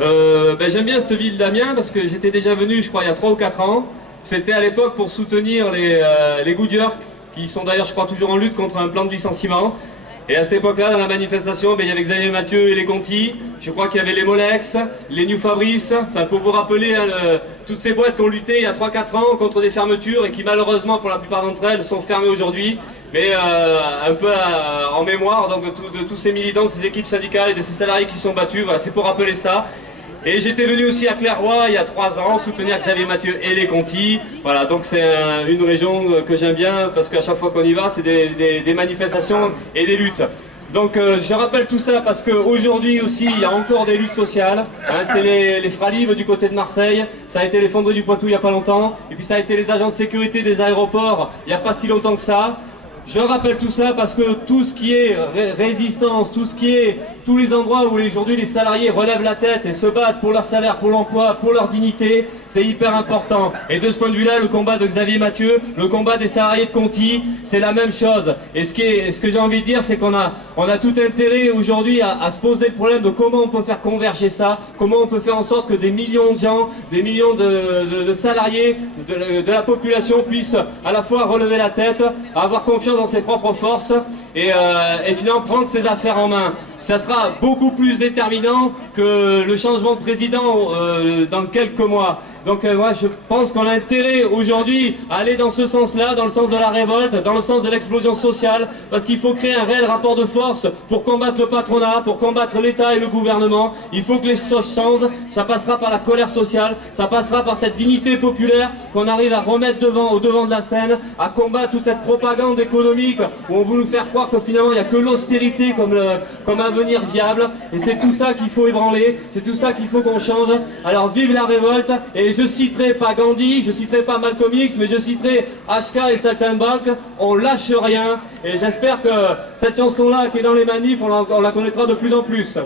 J'aime bien cette ville d'Amiens parce que j'étais déjà venu, je crois, il y a 3 ou 4 ans. C'était à l'époque pour soutenir les Goodyear, qui sont d'ailleurs, je crois, toujours en lutte contre un plan de licenciement. Et à cette époque-là, dans la manifestation, il y avait Xavier Mathieu et les Conti. Je crois qu'il y avait les Molex, les New Fabrice. Enfin, pour vous rappeler, hein, toutes ces boîtes qui ont lutté il y a 3-4 ans contre des fermetures et qui, malheureusement, pour la plupart d'entre elles, sont fermées aujourd'hui. Mais un peu en mémoire donc, de tous ces militants, de ces équipes syndicales et de ces salariés qui sont battus. Voilà, c'est pour rappeler ça. Et j'étais venu aussi à Clairoy il y a 3 ans soutenir Xavier Mathieu et les Conti. Voilà, donc c'est une région que j'aime bien parce qu'à chaque fois qu'on y va, c'est des manifestations et des luttes. Donc je rappelle tout ça parce qu'aujourd'hui aussi il y a encore des luttes sociales. Hein, c'est les Fralives du côté de Marseille, ça a été les Fonderies du Poitou il n'y a pas longtemps, et puis ça a été les agents de sécurité des aéroports il n'y a pas si longtemps que ça. Je rappelle tout ça parce que tout ce qui est résistance, tout ce qui est tous les endroits où aujourd'hui les salariés relèvent la tête et se battent pour leur salaire, pour l'emploi, pour leur dignité, c'est hyper important. Et de ce point de vue-là, le combat de Xavier Mathieu, le combat des salariés de Conti, c'est la même chose. Et ce que j'ai envie de dire, c'est qu'on a tout intérêt aujourd'hui à se poser le problème de comment on peut faire converger ça, comment on peut faire en sorte que des millions de gens, des millions de salariés de la population puissent à la fois relever la tête, avoir confiance dans ses propres forces et finalement prendre ses affaires en main. Ça sera beaucoup plus déterminant que le changement de président dans quelques mois. Donc moi je pense qu'on a intérêt aujourd'hui à aller dans ce sens-là, dans le sens de la révolte, dans le sens de l'explosion sociale, parce qu'il faut créer un réel rapport de force pour combattre le patronat, pour combattre l'État et le gouvernement. Il faut que les choses changent, ça passera par la colère sociale, ça passera par cette dignité populaire qu'on arrive à remettre au devant de la scène, à combattre toute cette propagande économique où on veut nous faire croire que finalement il n'y a que l'austérité comme avenir viable. Et c'est tout ça qu'il faut ébranler, c'est tout ça qu'il faut qu'on change. Alors vive la révolte. Et je citerai pas Gandhi, je citerai pas Malcolm X, mais je citerai HK et Saltimbanque, on lâche rien. Et j'espère que cette chanson-là qui est dans les manifs, on la connaîtra de plus en plus.